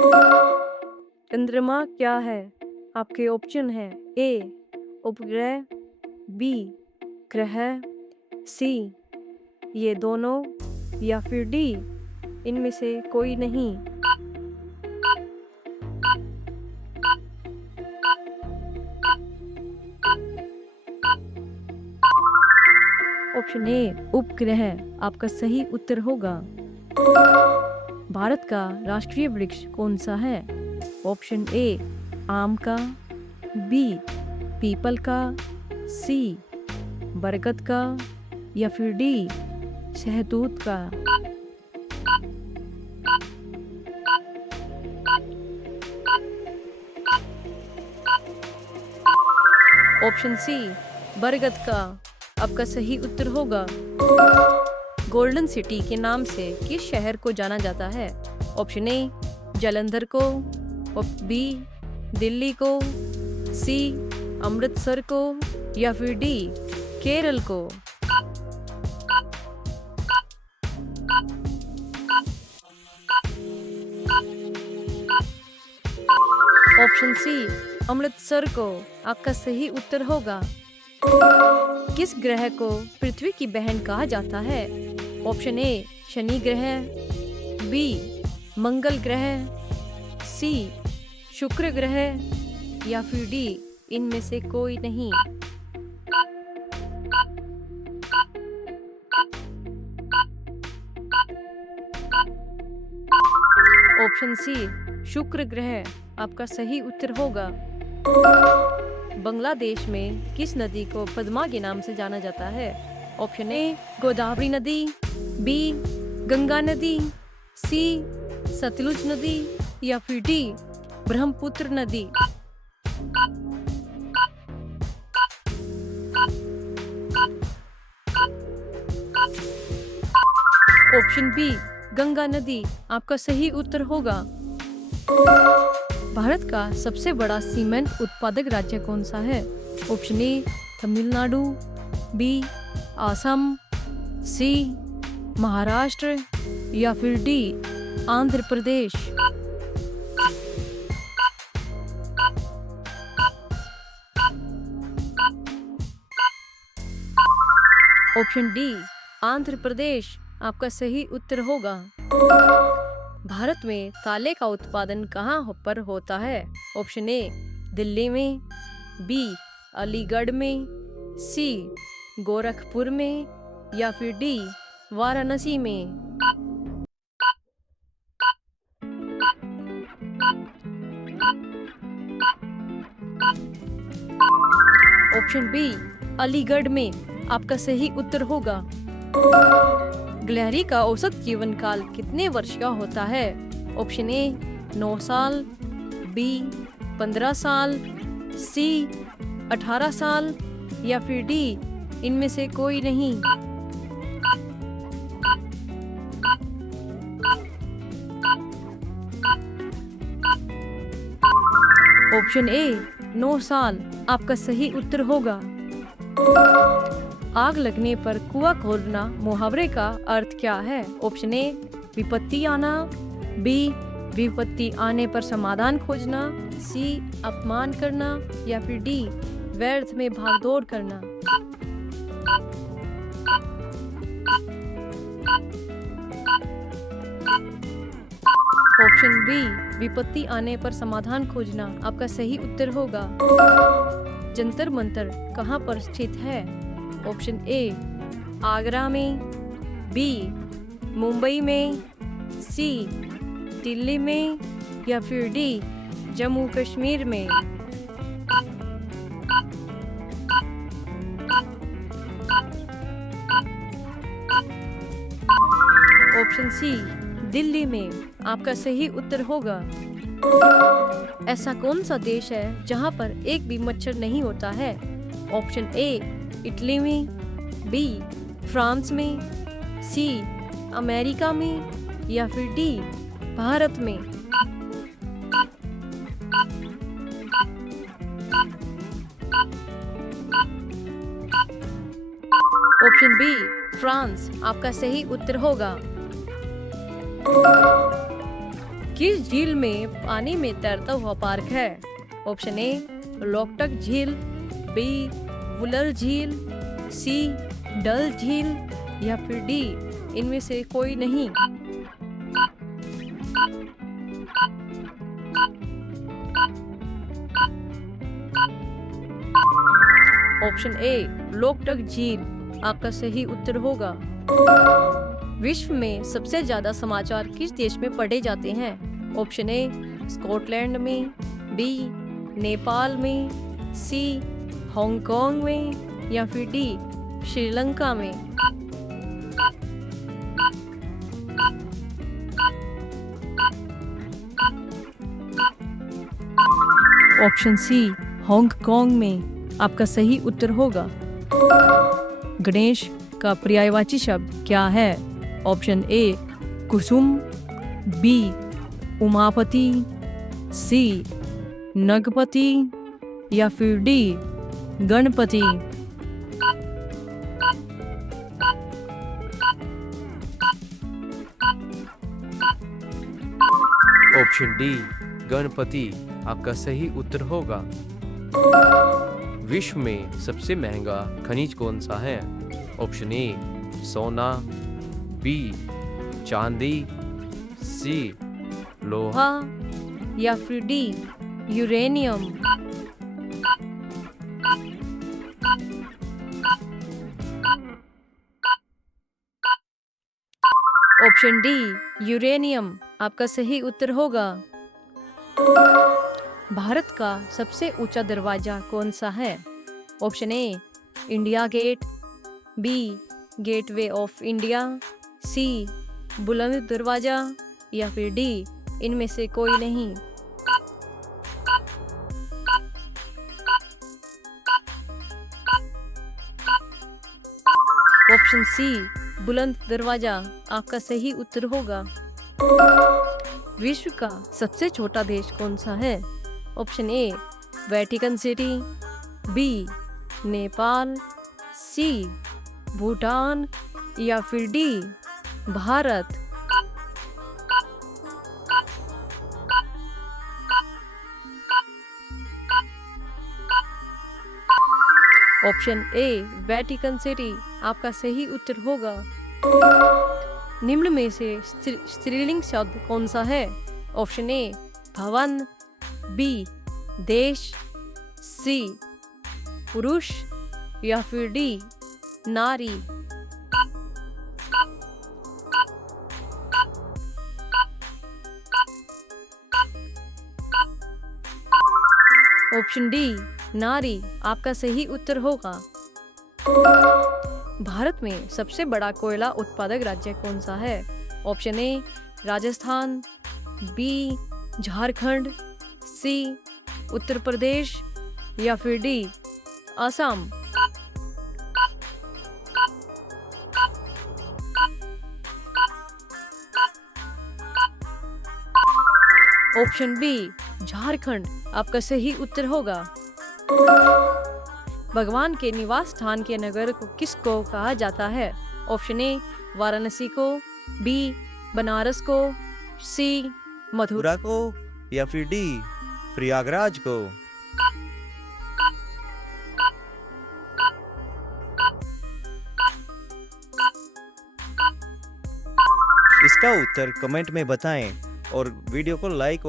चंद्रमा क्या है? आपके ऑप्शन है ए उपग्रह, बी ग्रह, सी ये दोनों या फिर डी इनमें से कोई नहीं। ऑप्शन ए उपग्रह आपका सही उत्तर होगा। भारत का राष्ट्रीय वृक्ष कौन सा है? ऑप्शन ए आम का, बी पीपल का, सी बरगद का या फिर डी शहतूत का। ऑप्शन सी बरगद का आपका सही उत्तर होगा। गोल्डन सिटी के नाम से किस शहर को जाना जाता है? ऑप्शन ए जालंधर को, बी दिल्ली को, सी अमृतसर को या फिर डी केरल को। ऑप्शन सी अमृतसर को आपका सही उत्तर होगा। किस ग्रह को पृथ्वी की बहन कहा जाता है? ऑप्शन ए शनि ग्रह, बी मंगल ग्रह, सी शुक्र ग्रह या फिर डी इनमें से कोई नहीं। ऑप्शन सी शुक्र ग्रह आपका सही उत्तर होगा। बांग्लादेश में किस नदी को पद्मा के नाम से जाना जाता है? ऑप्शन ए गोदावरी नदी, बी गंगा नदी, सी सतलुज नदी या फिर डी ब्रह्मपुत्र नदी। ऑप्शन बी गंगा नदी आपका सही उत्तर होगा। भारत का सबसे बड़ा सीमेंट उत्पादक राज्य कौन सा है? Option A Tamil Nadu, B Assam, C Maharashtra या फिर D Andhra Pradesh. Option D Andhra Pradesh आपका सही उत्तर होगा। भारत में ताले का उत्पादन कहाँ पर होता है? ऑप्शन ए दिल्ली में, बी अलीगढ़ में, सी गोरखपुर में या फिर डी वाराणसी में। ऑप्शन बी अलीगढ़ में आपका सही उत्तर होगा। गिलहरी का औसत जीवन काल कितने वर्ष का होता है? ऑप्शन ए 9 साल, बी 15 साल, सी 18 साल या फिर डी इनमें से कोई नहीं। ऑप्शन ए 9 साल आपका सही उत्तर होगा। आग लगने पर कुआं खोदना मुहावरे का अर्थ क्या है? ऑप्शन ए विपत्ति आना, बी विपत्ति आने पर समाधान खोजना, सी अपमान करना या फिर डी व्यर्थ में भागदौड़ करना। ऑप्शन बी विपत्ति आने पर समाधान खोजना आपका सही उत्तर होगा। जंतर मंतर कहाँ पर स्थित है? ऑप्शन ए आगरा में, बी मुंबई में, सी दिल्ली में या फिर डी जम्मू कश्मीर में। ऑप्शन सी दिल्ली में आपका सही उत्तर होगा। ऐसा कौन सा देश है जहां पर एक भी मच्छर नहीं होता है? ऑप्शन ए इटली में, बी फ्रांस में, सी अमेरिका में या फिर डी भारत में। ऑप्शन बी फ्रांस आपका सही उत्तर होगा। किस झील में पानी में तैरता हुआ पार्क है? ऑप्शन ए लोकटक झील, बी वुलर झील, सी डल झील या फिर डी इनमें से कोई नहीं। ऑप्शन ए लोकटक झील आपका सही उत्तर होगा। विश्व में सबसे ज्यादा समाचार किस देश में पढ़े जाते हैं? ऑप्शन ए स्कॉटलैंड में, बी नेपाल में, सी हांगकांग में या फिर डी श्रीलंका में। ऑप्शन सी हांगकांग में आपका सही उत्तर होगा। गणेश का पर्यायवाची शब्द क्या है? ऑप्शन ए कुसुम, बी उमापति, सी नगपति या फिर D Ganpati. Option D Ganpati आपका सही उत्तर होगा। विश्व में सबसे महंगा खनिज कौन सा है? ऑप्शन ए सोना, बी चांदी, सी लोहा या फिर D uranium. Option D uranium आपका सही उत्तर होगा। भारत का सबसे ऊंचा दरवाजा कौन सा है? Option A India gate, B gateway of India, C Buland Darwaza या फिर डी इनमें से कोई नहीं। ऑप्शन सी बुलंद दरवाजा आपका सही उत्तर होगा। विश्व का सबसे छोटा देश कौन सा है? Option A Vatican city, B Nepal, C Bhutan या फिर D Bharat. Option A Vatican city आपका सही उत्तर होगा। निम्न में से स्त्रीलिंग शब्द कौन सा है? ऑप्शन ए भवन, बी देश, सी पुरुष या फिर डी नारी। ऑप्शन डी नारी आपका सही उत्तर होगा। भारत में सबसे बड़ा कोयला उत्पादक राज्य कौन सा है? Option A Rajasthan, B Jharkhand, C Uttar Pradesh या फिर D Assam. Option B Jharkhand आपका सही उत्तर होगा। भगवान के निवास स्थान के नगर को किसको कहा जाता है? ऑप्शन ए वाराणसी को, बी बनारस को, सी मथुरा को या फिर डी प्रयागराज को। इसका उत्तर कमेंट में बताएं और वीडियो को लाइक और